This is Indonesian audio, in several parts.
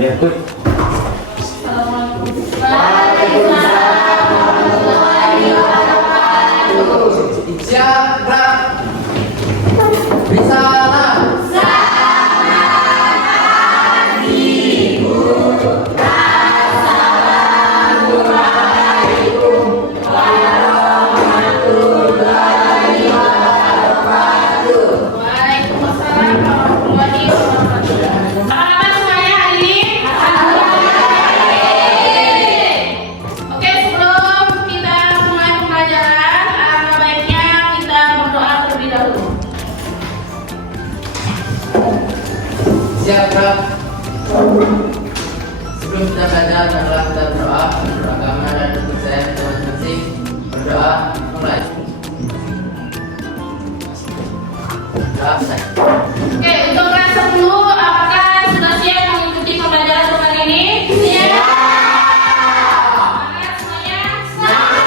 Ya. Siap, gerak. Di sana. Siap, gerak. Sebelum kita belajar, adalah kita berdoa, beragama dan percaya kita masing-masing. Berdoa, mulai. Selesai. Oke, untuk kelas 10, apakah sudah siap mengikuti pembelajaran bulan ini? Siap. Semangat semuanya? Semangat.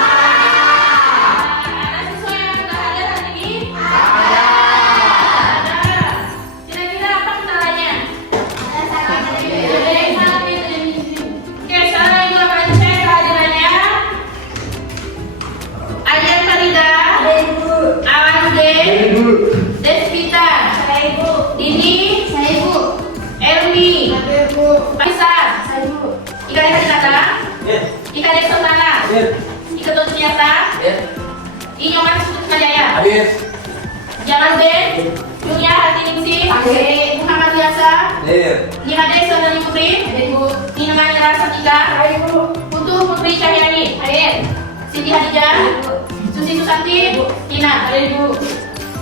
Ada siswa yang sudah hadir hari ini? Ada. Kira-kira apa kendalanya? Oke, sekarang ibu akan cek kehadirannya. Ayat Farida, Awande, Desvita, Dini, Elmi, Faisal, Ika Desa Kata, Ika Desa Utara, Ika Desa Nyata, Inyoman Sudut Kajaya, Jalan Ben, Dunia Hati Ningsi, Muhammad Biasa, Nina Desa Dani Putri, Nina Manyara Satika, Putu Putri Cahyani, Siti Hadijah, Susi Susanti, Tina.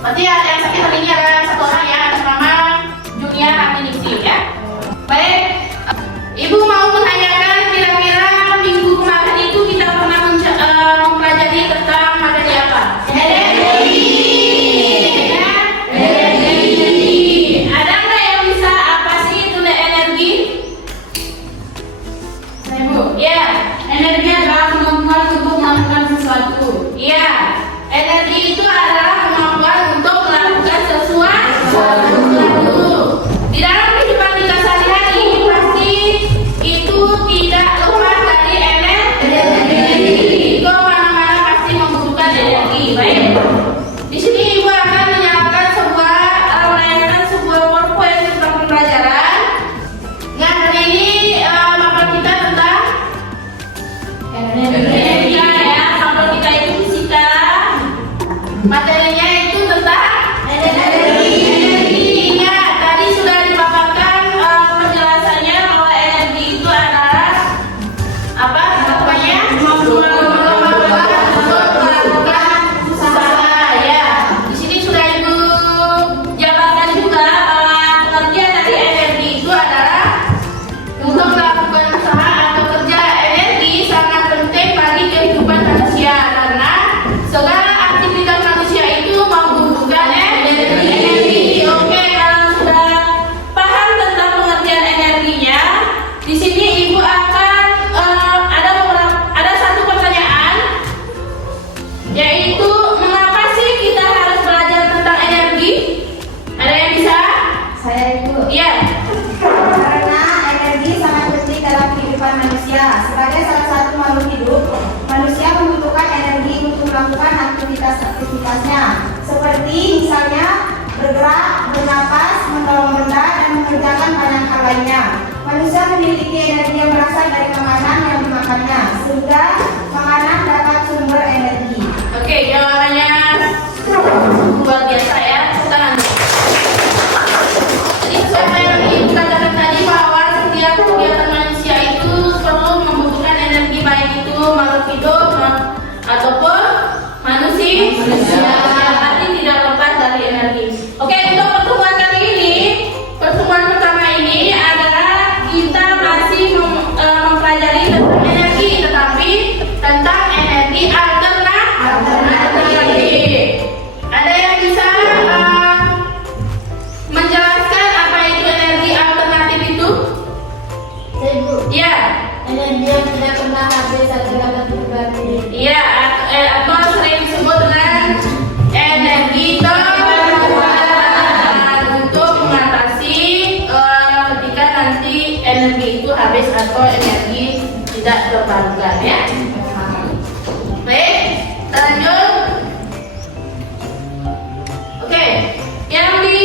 Berarti yang sakit hari ini ada satu orang ya, atas nama Dunia Hati Ningsi ya. Baik, Ibu mau menanyakan kira-kira minggu kemarin itu kita pernah mempelajari tentang materi apa? Energi. Ada nggak yang bisa apa sih itu energi? Ibu, ya. Energi adalah kemampuan untuk melakukan sesuatu. Iya, energi itu adalah kemampuan untuk melakukan sesuatu. Di dalam kehidupan kita sehari-hari pasti itu tidak lepas dari energi. Itu mana-mana pasti membutuhkan energi. Baik. Di sini ibu akan menyalakan melayangkan sebuah PowerPoint tentang pembelajaran. Nah, hari ini mapel kita tentang energi ya. Mapel kita itu fisika. Materinya itu tentang energi. Ya, tadi sudah dipaparkan penjelasannya bahwa energi itu adalah apa? Namanya? Kemampuan untuk melakukan usaha ya. Di sini sudah ibu jabarkan juga bahwa pengertian dari energi itu adalah untuk melakukan usaha atau kerja. Energi sangat penting bagi kehidupan manusia karena segala aktivitas manusia itu membutuhkan energi. Oke, kalau sudah paham tentang pengertian energinya, di sini ibu akan ada satu pertanyaan, yaitu mengapa sih kita harus belajar tentang energi? Ada yang bisa? Saya Ibu. Iya. Karena energi sangat penting dalam kehidupan manusia. Sebagai salah satu makhluk hidup, manusia membutuhkan energi untuk melakukan aktivitas-aktivitasnya, seperti misalnya bergerak, bernapas, menolong benda, dan mengerjakan banyak hal lainnya. Manusia memiliki energi yang berasal dari makanan yang dimakannya, sehingga makanan dapat sumber energi. Oke, jawabannya luar biasa ya. Tangan. Jadi siapa yang ibu katakan tadi bahwa setiap kegiatan manusia itu perlu membutuhkan energi, baik itu makhluk hidup ataupun manusia. Berarti tidak lepas dari energi. Oke, untuk pertemuan kali ini, pertemuan pertama ini adalah kita masih mempelajari tentang energi, tetapi tentang energi alternatif. Ada yang bisa atau energi tidak terbarukan ya. Baik, kita lanjut. Oke, yang di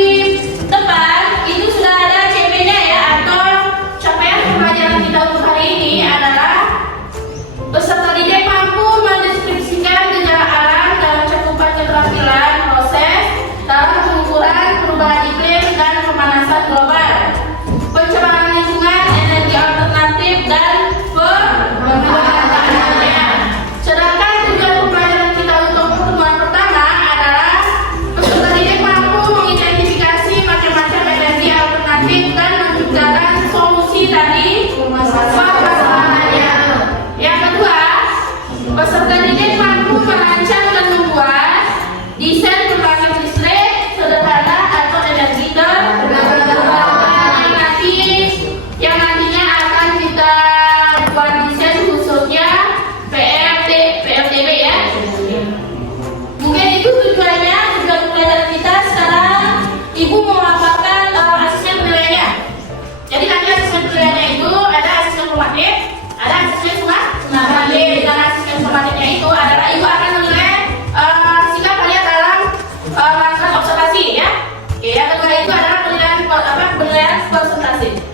depan itu sudah ada CP-nya ya, atau capaian pembelajaran kita untuk hari ini adalah peserta didik mampu mendeskripsikan gejala alam dalam cakupan keterampilan proses dalam pengukuran perubahan iklim dan pemanasan global, pencemaran lingkungan, energi alternatif dan pengembangannya. Sedangkan tujuan pembelajaran kita untuk pertemuan pertama adalah peserta didik mampu mengidentifikasi macam-macam energi alternatif dan menciptakan solusi dari permasalahannya. Yang kedua, peserta didik mampu merancang dan membuat desain pembangkit listrik sederhana atau energi terbarukan yang nantinya akan kita buat desain khususnya PLTB ya. Mungkin itu tujuannya juga pembelajaran kita. Sekarang Ibu mau melaporkan asesmen penilaiannya. Jadi nanti asesmen penilaiannya itu ada asesmen formatif, ada asesmen summatif. Dan asesmen formatifnya itu adalah Ibu akan menilai sikap kalian dalam melakukan observasi ya. Oke, yang kedua itu adalah penilaian presentasi.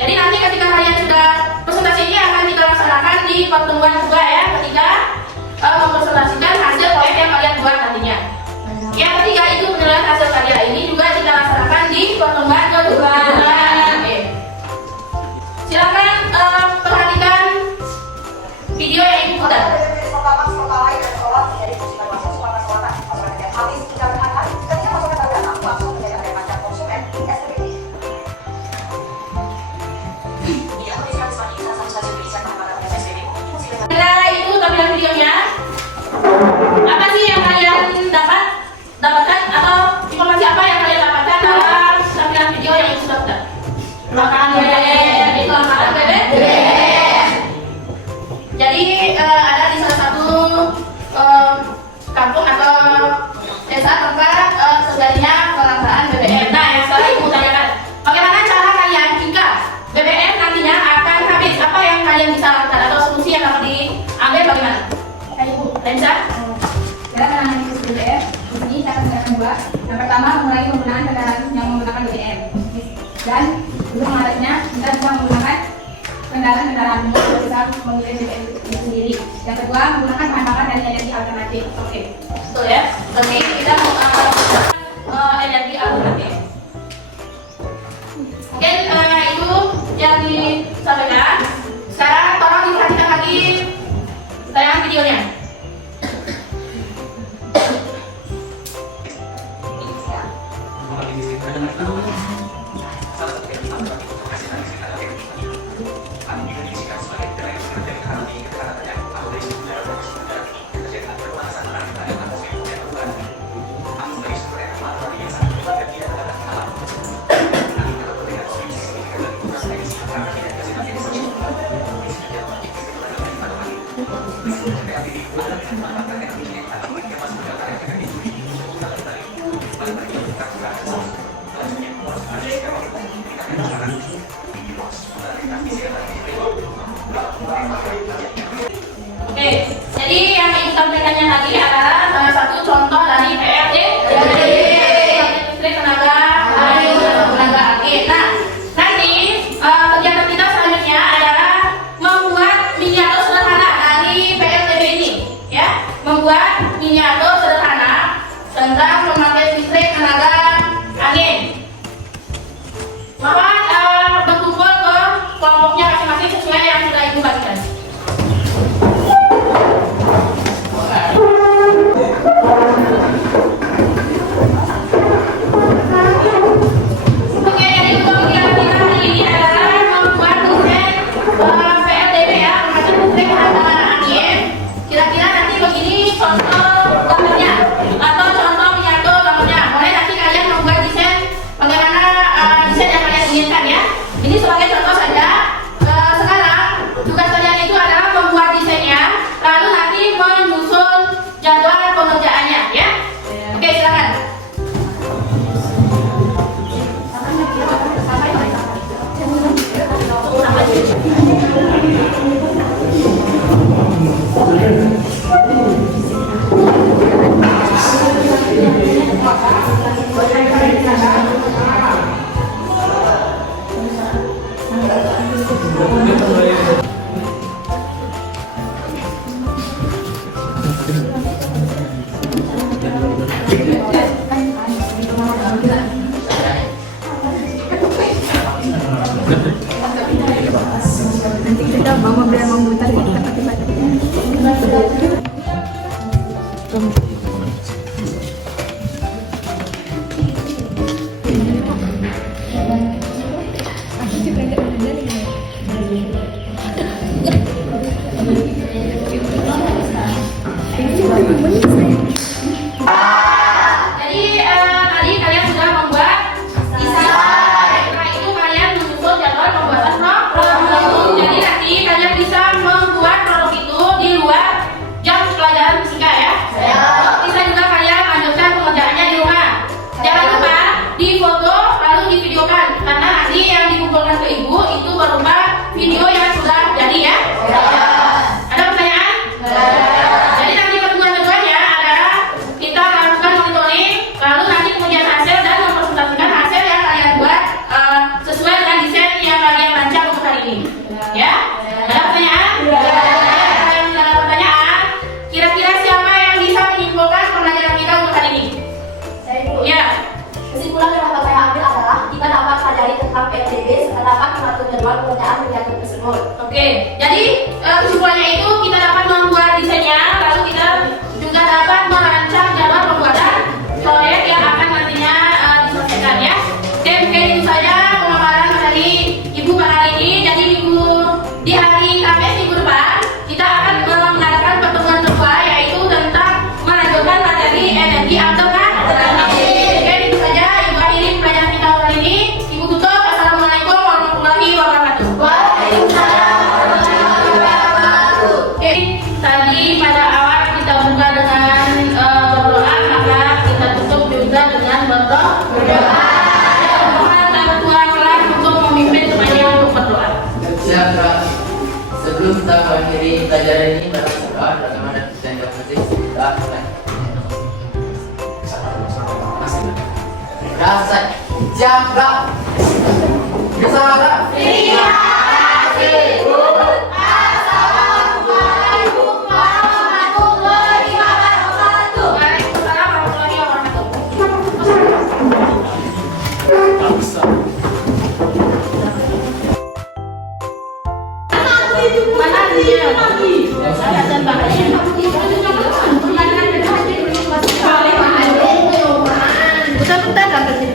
Jadi nanti ketika kalian sudah presentasi ini akan kita laksanakan di pertemuan juga ya, ketika mempresentasikan hasil proyek yang kalian buat nantinya. Yang ketiga itu penilaian hasil karya ini juga kita laksanakan di pertemuan kedua. Oke. Silakan perhatikan video yang Ibu putar. Nah, itu tampilan videonya. Apa sih yang kalian dapatkan atau informasi apa yang kalian dapatkan dalam tampilan video yang sudah putar? Kelangkaan BBM, itu kelangkaan BBM. Jadi ada di salah satu kampung atau desa tempat terjadinya kelangkaan BBM. Nah, yang sekarang Ibu tanyakan, bagaimana cara kalian jika BBM nantinya akan habis? Apa yang kalian bisa lakukan atau solusi yang dapat diambil bagaimana? Ibu, Lensa? Dalam menangani krisis BBM, di sini saya akan menjelaskan dua. Yang pertama, mengurangi penggunaan kendaraan yang menggunakan BBM. Dan untuk mengatasinya, kita bisa menggunakan kendaraan umum yang bisa mengirim BBM itu sendiri. Yang kedua, menggunakan bahan bakar dari energi alternatif. Oke. Betul ya. Berarti kita mau energi alternatif. Mungkin itu yang disampaikan. Sekarang tolong diperhatikan lagi tayangan videonya. Oke, jadi yang Ibu sampaikannya tadi adalah salah satu contoh dari PLT listrik tenaga air dan tenaga angin. Nah, nanti kegiatan kita selanjutnya adalah membuat miniatur sederhana dari PLTB ini, ya, membuat miniatur sederhana tentang pembangkit listrik tenaga angin. Mohon berkumpul ke kelompoknya masing-masing sesuai yang sudah Ibu bagikan. Mohon ketua kelas untuk memimpin semuanya untuk berdoa. Siap, Kak. Sebelum kita mengakhiri pelajaran ini, dalam doa beragama dan Kristen masing-masing, kita mulai. Rasa siap, Kak. Bersama, Kak. Terima kasih, Bu. Assalamualaikum warahmatullahi wabarakatuh. Waalaikumsalam warahmatullahi wabarakatuh. Mana dia? Ada bahaya. Bentar, tapi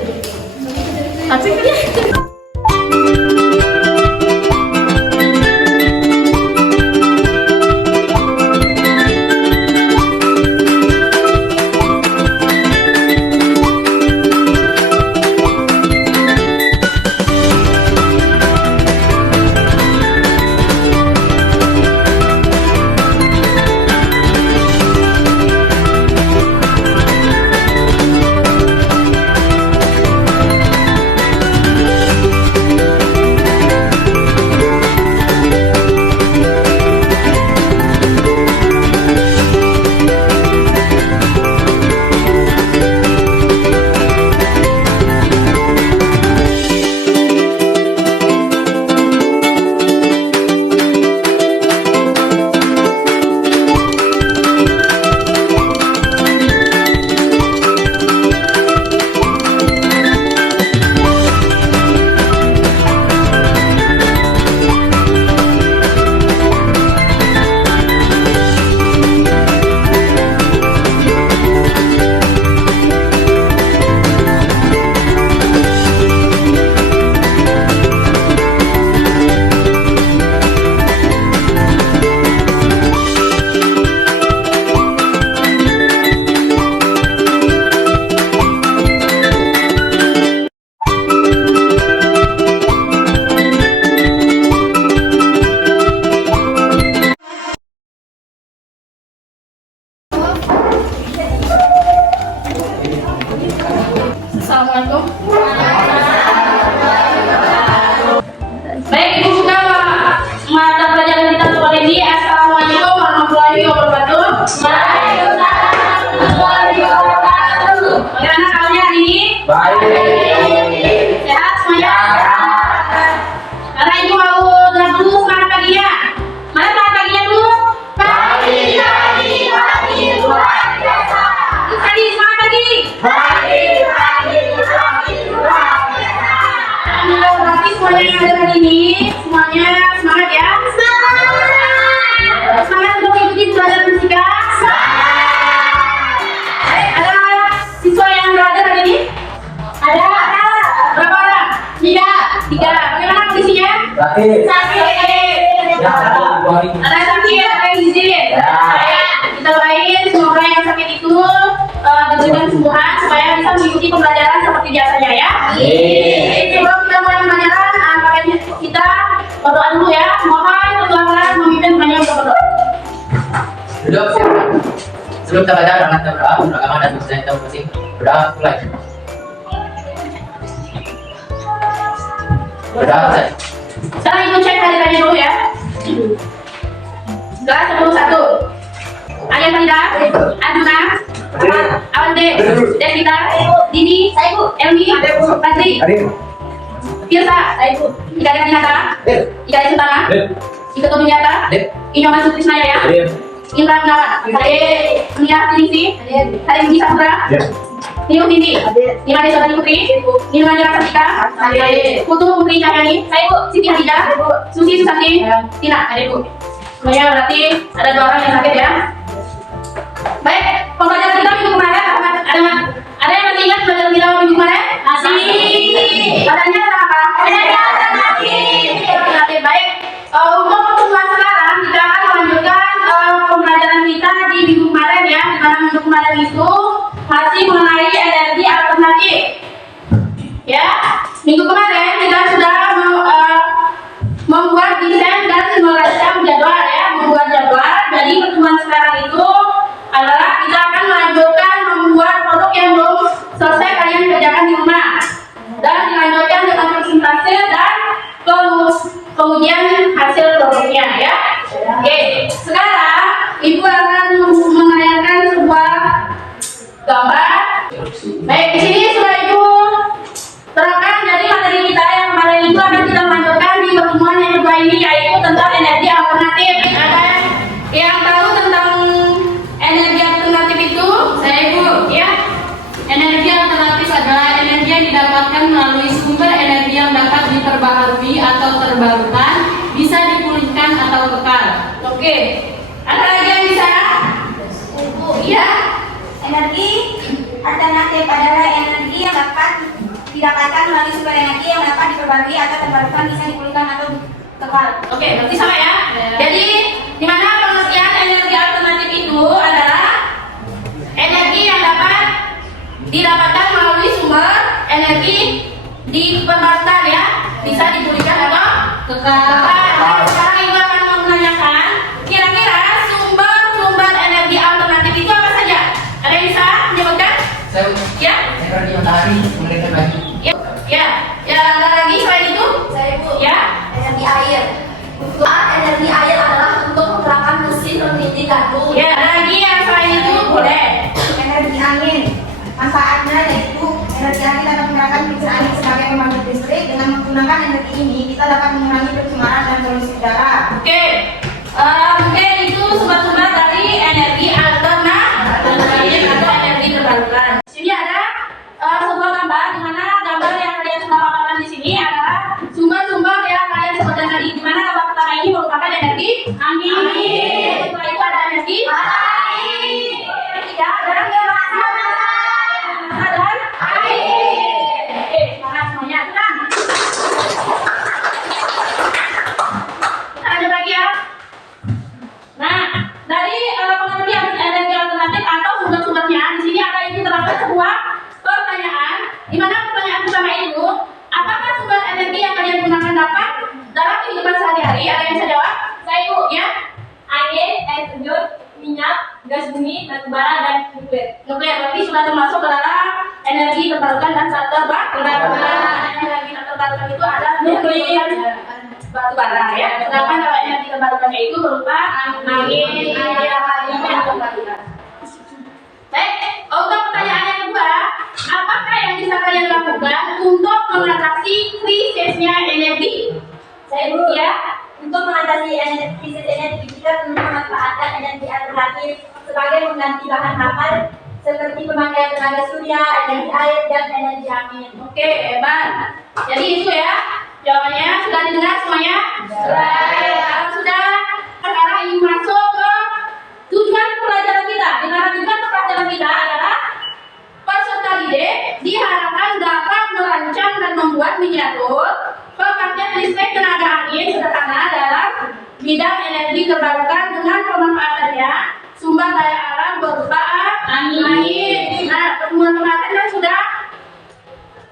Assalamualaikum. Baik, Ibu buka mata pelajaran kita untuk hari ini. Assalamualaikum warahmatullahi wabarakatuh. Waalaikumsalam warahmatullahi wabarakatuh. Bagaimana kabarnya hari ini? Baik. Sehat semuanya? Karena Ibu mau dengar dulu semangat paginya. Mana semangat paginya dulu? Pagi, luar biasa. Terus tadi semangat pagi. Alhamdulillah, berarti semuanya yang ada hari ini, semuanya semangat ya. Semangat untuk mengikuti pelajaran fisika. Ada siswa yang belajar hari ini? Ada. Berapa orang? 3. Bagaimana kondisinya? Baik. Sakit. Ada sakit, ada yang izin. Kita doain semoga yang sakit itu diberikan kesembuhan supaya bisa mengikuti pembelajaran seperti biasanya ya. Sebelum kita mulai pembelajaran, kita berdoa dulu ya. Mohon ketua kelas memimpin semuanya untuk berdoa. Duduk, siap. Sebelum kita belajar, dengan kita berdoa, beragama dan Kristen kita masing-masing. Berdoa, mulai. Berdoa, selesai. Sekarang Ibu cek hadirannya dulu ya. Kelas 11. Ayah Farida, Arjuna, Awande, Devita, Dini, Elmi, Patri, Firsa, Ika Dinata, Ika Sutana, Ika Tominyata, Inyoman Sutrisnaya ya, Indra Gunawan, Nia Tingsi, Harimji Saputra, Nino Tindi, Nima Desodani Putri, Nino Manjara Satika, Putu Putri Cahyani, Siti Hadidah, Susi Susanti, Tina, ada Ibu. Semuanya berarti ada 2 orang yang sakit ya. Baik, pembelajaran kita minggu kemarin ada yang masih ingat pembelajaran kita minggu kemarin? Masih. Badannya tentang apa? Oke, baik. Untuk pertemuan sekarang kita akan melanjutkan pembelajaran kita di minggu kemarin ya. Di mana minggu kemarin itu masih mengenai energi alternatif. Ya, minggu kemarin kita sudah membuat desain dan merancang jadwal ya, membuat jadwal. Jadi pertemuan sekarang itu adalah kita akan melanjutkan membuat produk yang belum selesai kalian kerjakan di rumah melalui sumber energi yang dapat diperbarui atau terbarukan, bisa dipulihkan atau kekal. Oke, berarti sama ya. Jadi di mana pengertian energi alternatif itu adalah energi yang dapat didapatkan melalui sumber energi diperbarukan ya, bisa dipulihkan atau kekal. Nah, sekarang Ibu akan menanyakan kira-kira sumber energi alternatif itu apa saja? Ada yang bisa menyebutkan? Saya Ya? energi matahari, mereka pagi. Ya, ada lagi selain itu? Saya Bu, Ya? energi air. Untuk energi air adalah untuk menggerakkan mesin pendidih gandum. Ya, ada lagi yang selain itu boleh. Energi angin. Manfaatnya yaitu energi angin dapat menggerakkan kincir angin sebagai pembangkit listrik. Dengan menggunakan energi ini, kita dapat mengurangi pencemaran dan polusi udara. Oke, mungkin itu sumber-sumber dari energi alternatif atau energi terbarukan. Di sini ada sebuah gambar di mana gambar yang kalian sudah paparkan di sini adalah sumber-sumber yang kalian sebutkan tadi. Di mana gambar pertama ini merupakan energi angin. Setelah itu ada energi matahari. Ketiga ada dan air. Oke, semangat semuanya. Tenang. Kita lanjut lagi ya. Nah, dari pengertian energi alternatif atau sumber-sumbernya, di sini akan diterapkan sebuah pertanyaan. Di mana pertanyaan pertama itu, apakah sumber energi yang kalian gunakan dapat dalam kehidupan sehari-hari? Ada yang bisa jawab? Saya Bu, ya. Air, air terjun, minyak, gas bumi, batu bara, dan nuklir. Nuklir berarti sudah termasuk ke dalam energi terbarukan dan tak terbarukan. Energi tak terbarukan itu ada nuklir, batu bara ya. Sedangkan kalau energi terbarukannya itu berupa angin, air, dan terbarukan. Baik, untuk pertanyaan yang kedua, apakah yang bisa kalian lakukan untuk mengatasi krisisnya energi? Saya Bu, Ya, untuk mengatasi krisis energi, kita perlu memanfaatkan energi alternatif sebagai mengganti bahan bakar seperti pemakaian tenaga surya, energi air, dan energi angin. oke, hebat. Jadi itu ya, jawabannya sudah didengar semuanya? Baik, kalau sudah, sekarang ingin masuk ke tujuan pelajaran kita. Dengan tujuan pelajaran kita adalah peserta didik diharapkan dapat merancang dan membuat miniatur pembangkit listrik tenaga angin sederhana dalam bidang energi terbarukan dengan pemanfaatannya sumber daya alam berupa angin. Nah, pertemuan kemarin kan sudah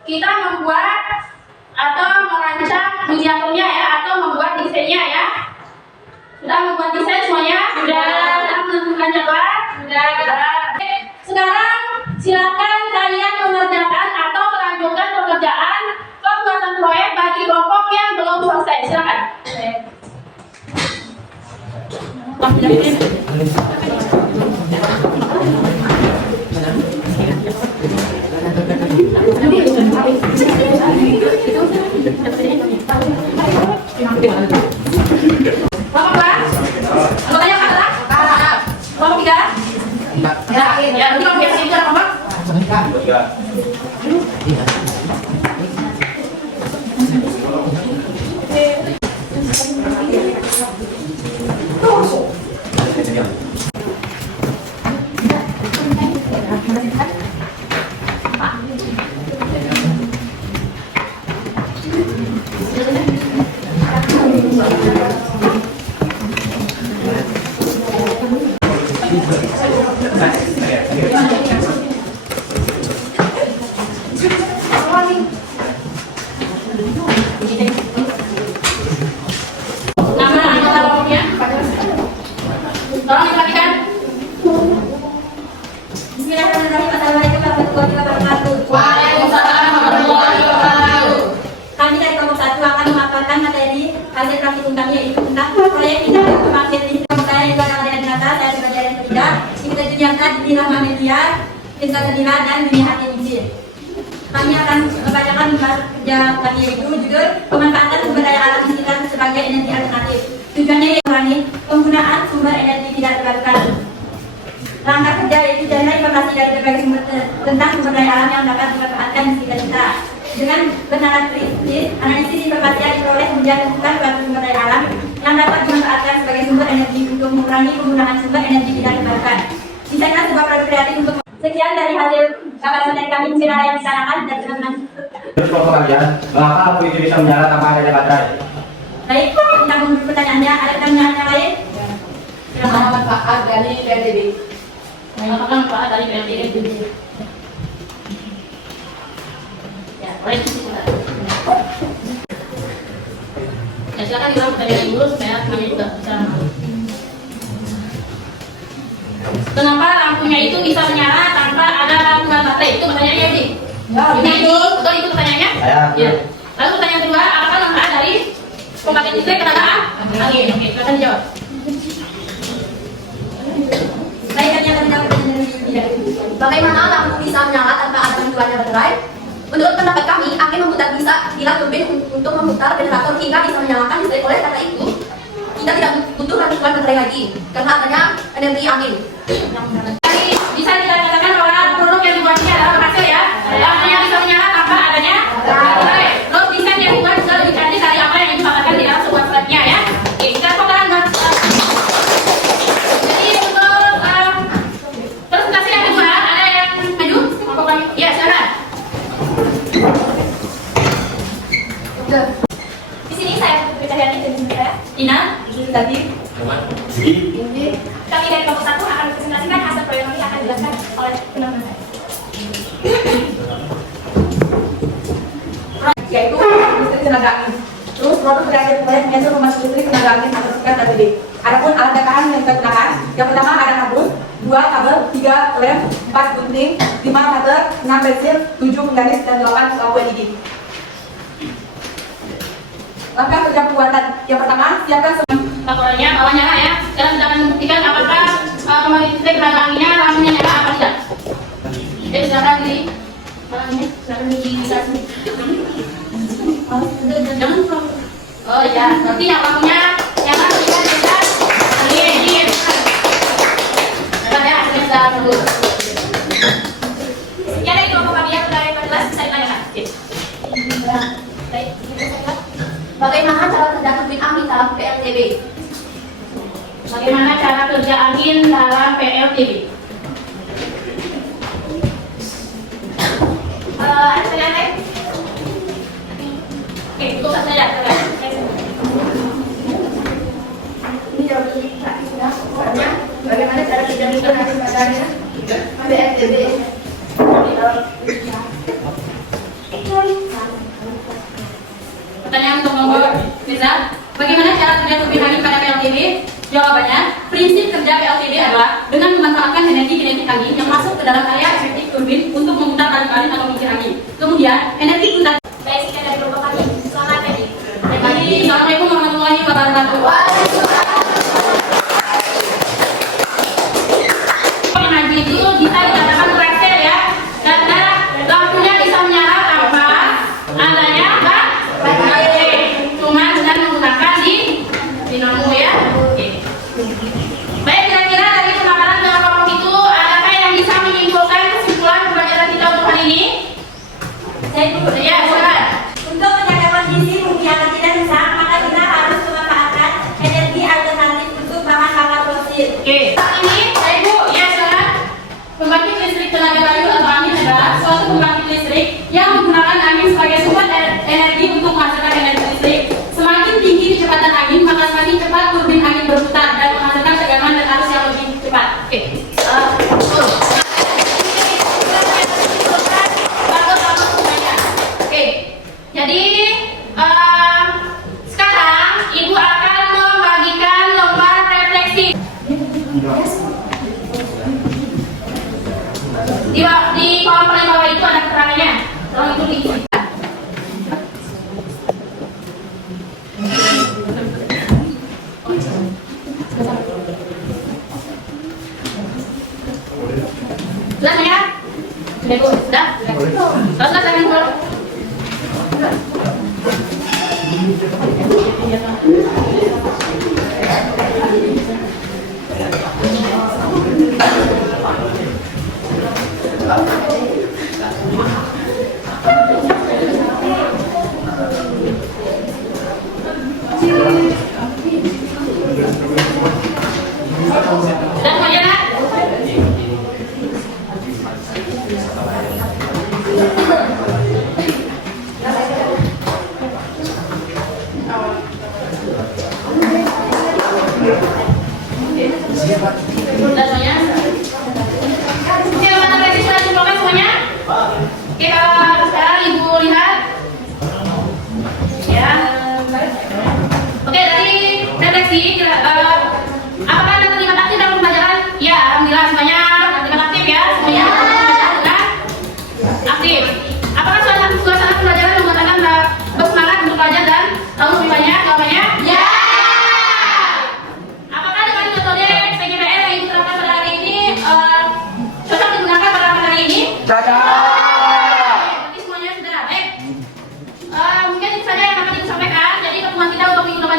kita membuat atau merancang miniaturnya ya, atau membuat desainnya ya. Sudah membuat desain semuanya? Sudah menentukan jadwal? Sudah. Sekarang silakan kalian mengerjakan atau melanjutkan pekerjaan pembuatan proyek bagi kelompok yang belum selesai. Silakan. Kelompok kelas? Anggotanya adalah? Kelompok 3? Ya, nanti kalau biasa itu ada kelompok? Nama anggota kelompoknya? Tolong diperhatikan. Bismillahirrahmanirrahim. Assalamualaikum warahmatullahi wabarakatuh. Waalaikumsalam warahmatullahi wabarakatuh. Kami dari kelompok 1 akan memaparkan materi hasil praktikum kami, yaitu tentang proyek industri pembangkit listrik. Saya juga nama dari Nata, saya sebagai yang ketiga. Kita Juniata, Dini Rahma Media, Rizka Tadila, dan Dini Hakim Izin. Kami akan membacakan kerja kami, yaitu judul pemanfaatan sumber daya alam sekitar sebagai energi alternatif. Tujuannya mengurangi penggunaan sumber energi tidak terbarukan. Langkah kerja yaitu dana informasi dari berbagai sumber tentang sumber daya alam yang dapat dimanfaatkan di sekitar kita. Dengan analisis informasi yang diperoleh, kemudian menentukan suatu sumber daya alam yang dapat dimanfaatkan sebagai sumber energi untuk mengurangi penggunaan sumber energi tidak terbarukan. Desainlah sebuah produk kreatif untuk. Sekian dari hasil gagasan dari kami, mungkin ada yang disanakan dan teman-teman Terus kalau kalian, mengapa lampu itu bisa menyala tanpa adanya baterai? Baik, kita memberi pertanyaannya. Ada pertanyaan yang lain? Apa manfaat dari PLTB? Apakah manfaat dari PLTB? Ya, boleh. Ya, silakan kita pertanyaan dulu supaya kami juga bisa. Kenapa lampunya itu bisa menyala tanpa ada lampuan baterai? Itu pertanyaannya, Udi. Betul itu pertanyaannya? Ya. Lalu pertanyaan kedua, apakah manfaat dari pembangkit listrik tenaga angin? Oke, silakan dijawab. Baik, kami akan menjawab pertanyaan ini. Bagaimana lampu bisa menyala tanpa ada bantuannya baterai? Menurut pendapat kami, angin memutar bisa bila turbin untuk memutar generator hingga bisa menyalakan listrik. Oleh karena itu, kita tidak butuh bantuan baterai lagi karena adanya energi angin. Jadi bisa dikatakan bahwa produk yang dibuatnya adalah berhasil ya. Lampunya bisa menyala tanpa adanya baterai. Terus desain yang dibuat juga lebih cantik dari apa yang dipaparkan di dalam sebuah slide-nya ya. Oke, kita fokuskan buat. Jadi untuk presentasi yang kedua ada yang maju? Ya, silakan. Di sini saya berbicara dari saya. Ina, Tadi Jadi, kami dari kelompok 1 akan presentasikan hasil proyek kami akan dijelaskan oleh penerima saya. Yaitu listrik tenaga angin. Terus produk kreatif proyek menyasar memasak listrik tenaga angin atau singkat ATD. Adapun alat dataran yang kita gunakan, yang pertama ada karbon, 2 kabel, 3 lem, 4 gunting, 5 meter, 6 pensil, 7 penggaris, dan 8 lampu LED. Langkah kerja pembuatan. Yang pertama, siapkan laporannya bahwa nyala ya. Sekarang kita akan membuktikan apakah pembangkit listrik tenaga anginnya lampunya nyala apa tidak. Oke, silakan di silakan di oh ya, nanti yang lampunya nyala kita bisa angin. Coba ya, kita dulu. Ya, dari kelompok kami yang sudah 14 saya tanyakan. Baik, bagaimana cara kerja turbin angin dalam PLTB? Bagaimana cara kerja angin dalam PLTB? Ada pertanyaan lain? Oke, itu saja. Ini jawab dulu tadi sudah. Soalnya bagaimana cara kerja turbin angin pada PLTB? Pertanyaan untuk nomor Mirza, bagaimana cara kerja turbin angin pada PLTB? Jawabannya, prinsip kerja PLTB adalah dengan memanfaatkan energi kinetik angin yang masuk ke dalam area efektif turbin untuk memutar tali-tali atau kincir angin. Kemudian, energi putar. Saya sekian dari kelompok kami. Selamat pagi. Assalamualaikum warahmatullahi wabarakatuh. Yang maju itu bisa dikatakan berhasil ya, karena lampunya bisa menyala tanpa adanya baterai, cuma dengan menggunakan dinamo ya. Oke. Baik, kira-kira dari pemaparan dalam kelompok itu adakah yang bisa menyimpulkan kesimpulan pembelajaran kita untuk hari ini? Saya dulu. Ya, silakan. Untuk menjaga kondisi bumi yang tidak rusak, maka kita harus memanfaatkan energi alternatif untuk bahan bakar fosil. Oke. Saat ini, Ibu, ya silakan. Pembangkit listrik tenaga kayu atau angin adalah suatu pembangkit listrik yang menggunakan angin sebagai sumber energi untuk menghasilkan energi listrik. Semakin tinggi kecepatan angin, maka semakin cepat turbin angin berputar dan menghasilkan tegangan dan arus yang lebih cepat. Oke. Oke. Jadi sekarang Ibu akan membagikan lomba refleksi. Di kolom paling bawah itu ada keterangannya. Tolong itu diisi. Sudah ya? Sudah Bu? Sudah? Sudah tangan dulu.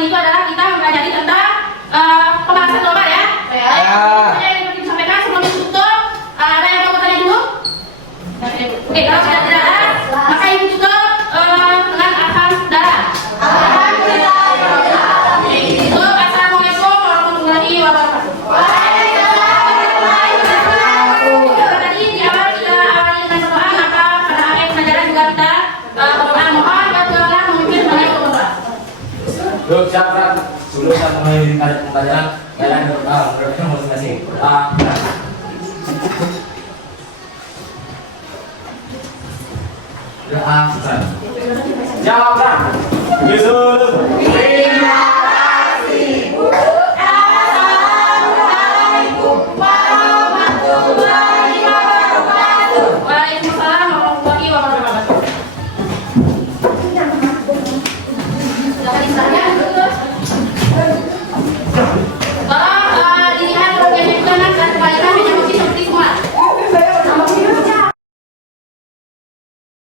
ini itu adalah kita mempelajari tentang pemanasan global ya. Ya. Yang seperti disampaikan sebelum ditutup, ada yang mau bertanya dulu? Oke, kalau sudah tidak ada, maka ibu tutup dengan alhamdulillah. Tutup. Assalamualaikum warahmatullahi wabarakatuh. Tadi di awal kita awali dengan berdoa, maka pada akhir pelajaran juga kita berdoa. Mohon bantu Allah memimpin banyak berdoa. Yuk, siapa? Sebelum kita mulai pembelajaran, kalian berdoa masing-masing. Berdoa. Doa. Jawab, Yesus.